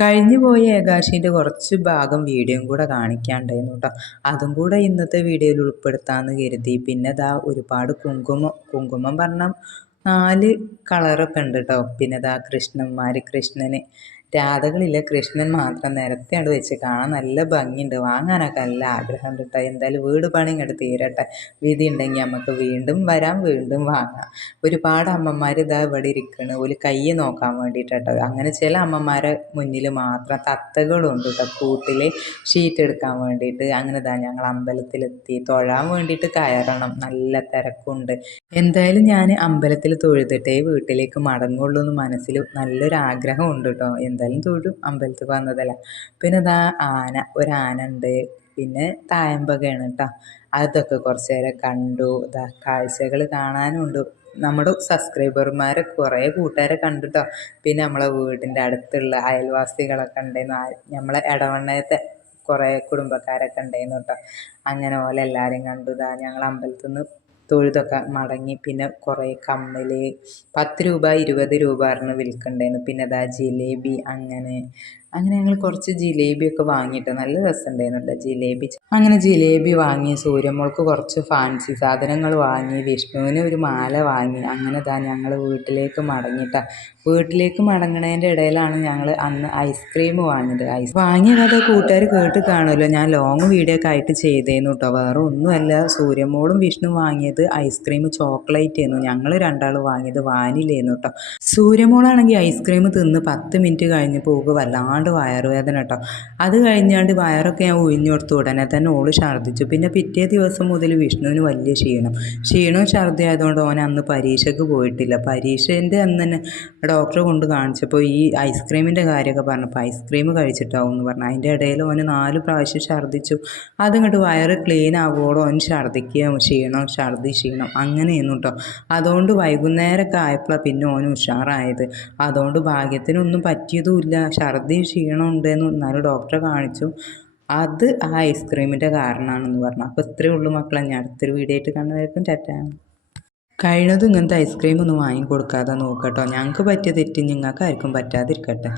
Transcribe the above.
കഴിഞ്ഞു പോയ ഏകാദശിൻ്റെ കുറച്ച് ഭാഗം വീഡിയോയും കൂടെ കാണിക്കാണ്ടായിരുന്നു കേട്ടോ. അതും കൂടെ ഇന്നത്തെ വീഡിയോയിൽ ഉൾപ്പെടുത്താമെന്ന് കരുതി. പിന്നെ ദാ ഒരുപാട് കുങ്കുമം പറഞ്ഞാൽ 4 കളറൊക്കെ ഉണ്ട് കേട്ടോ. പിന്നെ ദാ കൃഷ്ണന് രാധകളില്ല, കൃഷ്ണൻ മാത്രം നിരത്തിയാണ് വെച്ച് കാണാൻ നല്ല ഭംഗിയുണ്ട്. വാങ്ങാനൊക്കെ നല്ല ആഗ്രഹമുണ്ട് കേട്ടോ. എന്തായാലും വീട് പണി ഇങ്ങോട്ട് തീരട്ടെ, വിധി ഉണ്ടെങ്കിൽ നമുക്ക് വീണ്ടും വരാം, വീണ്ടും വാങ്ങാം. ഒരുപാട് അമ്മമാർ ഇതാ ഇവിടെ ഇരിക്കണ്, ഒരു കൈ നോക്കാൻ വേണ്ടിയിട്ടോ. അങ്ങനെ ചില അമ്മമാരെ മുന്നിൽ മാത്രം തത്തകളുണ്ട് കേട്ടോ, കൂട്ടിൽ ഷീറ്റ് എടുക്കാൻ വേണ്ടിയിട്ട്. അങ്ങനെ ഇതാ ഞങ്ങൾ അമ്പലത്തിലെത്തി, തൊഴാൻ വേണ്ടിയിട്ട് കയറണം, നല്ല തിരക്കുണ്ട്. എന്തായാലും ഞാൻ അമ്പലത്തിൽ തൊഴുതിട്ടേ വീട്ടിലേക്ക് മടങ്ങുള്ളൂ എന്ന് മനസ്സിൽ നല്ലൊരു ആഗ്രഹം ഉണ്ട് കേട്ടോ. എന്തായാലും തൊഴും, അമ്പലത്തിൽ വന്നതല്ല. പിന്നെ ഇതാ ഒരാന ഉണ്ട്, പിന്നെ തായമ്പകയാണ് കേട്ടോ. അതൊക്കെ കുറച്ച് നേരം കണ്ടു. ഇതാ കാഴ്ചകൾ കാണാനുണ്ട്. നമ്മുടെ സബ്സ്ക്രൈബർമാരെ കുറേ കൂട്ടുകാരെ കണ്ടിട്ടോ. പിന്നെ നമ്മളെ വീടിൻ്റെ അടുത്തുള്ള അയൽവാസികളൊക്കെ ഉണ്ടായിരുന്നു, നമ്മളെ ഇടവണ്ണയത്തെ കുറേ കുടുംബക്കാരൊക്കെ ഉണ്ടായിരുന്നു കേട്ടോ. അങ്ങനെ പോലെ എല്ലാവരെയും കണ്ടു. ഇതാ ഞങ്ങൾ അമ്പലത്തിൽ നിന്ന് തൊഴുതൊക്കെ മടങ്ങി. പിന്നെ കുറേ കമ്മൽ 10 രൂപ 20 രൂപ പറഞ്ഞ് വിൽക്കണ്ടായിരുന്നു. പിന്നെ അതാ ജിലേബി, അങ്ങനെ ഞങ്ങൾ കുറച്ച് ജിലേബിയൊക്കെ വാങ്ങിയിട്ട് നല്ല രസമുണ്ടായിരുന്നു ജിലേബി. അങ്ങനെ ജിലേബി വാങ്ങി, സൂര്യമോൾക്ക് കുറച്ച് ഫാൻസി സാധനങ്ങൾ വാങ്ങി, വിഷ്ണുവിന് ഒരു മാല വാങ്ങി. അങ്ങനെ ഇതാ ഞങ്ങൾ വീട്ടിലേക്ക് മടങ്ങിയിട്ടാണ്. വീട്ടിലേക്ക് മടങ്ങണതിൻ്റെ ഇടയിലാണ് ഞങ്ങൾ അന്ന് ഐസ്ക്രീം വാങ്ങിയത്. വാങ്ങിയ കഥ കൂട്ടുകാർ കേട്ട് കാണുമല്ലോ, ഞാൻ ലോങ് വീഡിയോ ഒക്കെ ആയിട്ട് ചെയ്തേന്നു കേട്ടോ. വേറെ ഒന്നുമല്ല, സൂര്യമോളും വിഷ്ണു വാങ്ങിയത് ഐസ്ക്രീം ചോക്ലേറ്റ് ആയിരുന്നു, ഞങ്ങൾ രണ്ടാൾ വാങ്ങിയത് വാനിലായിരുന്നു കേട്ടോ. സൂര്യമോളാണെങ്കിൽ ഐസ്ക്രീം തിന്ന് 10 മിനിറ്റ് കഴിഞ്ഞപ്പോൾ വല്ലാണ്ട് വയറുവേദന കേട്ടോ. അത് കഴിഞ്ഞാണ്ട് വയറൊക്കെ ഞാൻ ഒഴിഞ്ഞു കൊടുത്തു. ഉടനെ തന്നെ ഓള് ഛർദ്ദിച്ചു. പിന്നെ പിറ്റേ ദിവസം മുതൽ വിഷ്ണുവിന് വലിയ ക്ഷീണവും ഛർദ്ദി ആയതുകൊണ്ട് ഓൻ അന്ന് പരീക്ഷയ്ക്ക് പോയിട്ടില്ല. പരീക്ഷേൻ്റെ അന്ന് തന്നെ ഡോക്ടറെ കൊണ്ട് കാണിച്ചപ്പോൾ ഈ ഐസ്ക്രീമിൻ്റെ കാര്യമൊക്കെ പറഞ്ഞപ്പോൾ ഐസ്ക്രീം കഴിച്ചിട്ടാവും എന്ന് പറഞ്ഞു. അതിൻ്റെ ഇടയിൽ ഓന് 4 പ്രാവശ്യം ഛർദ്ദിച്ചു. അതിങ്ങോട്ട് വയറ് ക്ലീൻ ആവുകയോളം ഓൻ ഛർദ്ദിക്കുക, ക്ഷീണം അങ്ങനെയായിരുന്നു കേട്ടോ. അതുകൊണ്ട് വൈകുന്നേരമൊക്കെ ആയപ്പോഴാണ് പിന്നെ ഓന് ഉഷാറായത്. അതുകൊണ്ട് ഭാഗ്യത്തിനൊന്നും പറ്റിയതുമില്ല. ഛർദ്ദി ക്ഷീണം ഉണ്ടെന്ന് എന്നാലും ഡോക്ടറെ കാണിച്ചു. അത് ആ ഐസ്ക്രീമിൻ്റെ കാരണമാണെന്ന് പറഞ്ഞു. അപ്പോൾ ഇത്രയേ ഉള്ളൂ മക്കളെ. ഞാൻ അടുത്തൊരു വീഡിയോ ആയിട്ട് കാണുന്നതായിരിക്കും. ടാറ്റാ. കഴിയുന്നതും ഇങ്ങനത്തെ ഐസ്ക്രീം ഒന്നും വാങ്ങിക്കൊടുക്കാതെ നോക്കട്ടോ. ഞങ്ങൾക്ക് പറ്റിയ തെറ്റ് നിങ്ങൾക്കായിരിക്കും പറ്റാതിരിക്കട്ടെ.